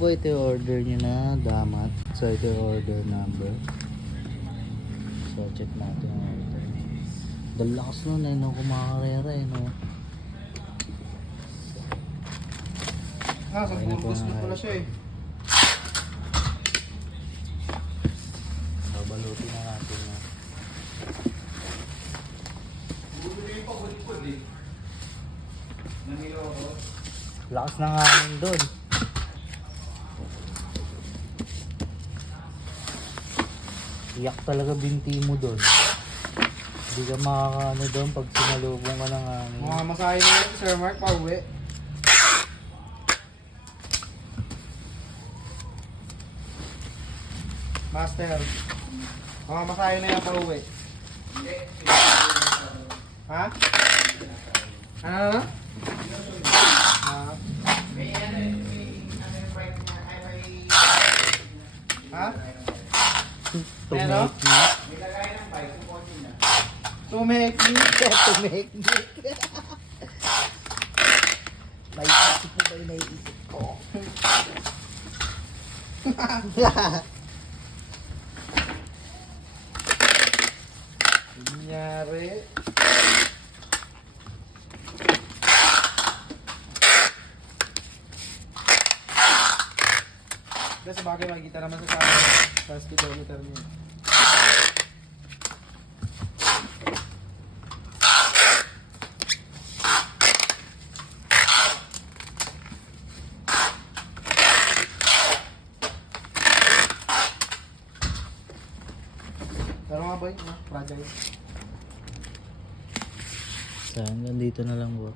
Po, ito yung order nyo na damat. So ito yung order number. So check natin yung order. Dalakas nun eh, no? Kumakarera eh, no? Ah, sa Burgos na pala siya eh. Babalutin na natin na. Bumili pa bulipod eh. Nanilo ako. Lakas ng hangin doon. Iyak talaga binti mo doon. Hindi ka makakaano doon pag sinalubong ka ng hangin. Mga masahin na yun, Sir Mark, pauwi. Master. Mga masahin na yan, pauwi. Ha? Ano? Ha? Ha? Tumeknik. Tumeknik. Tumeknik. May isip mo ba yung naiisip ko? Nangyari. Kasi bagay makikita naman sa speedometer niya. Pero nga boy, fragile. So hanggang dito na lang po.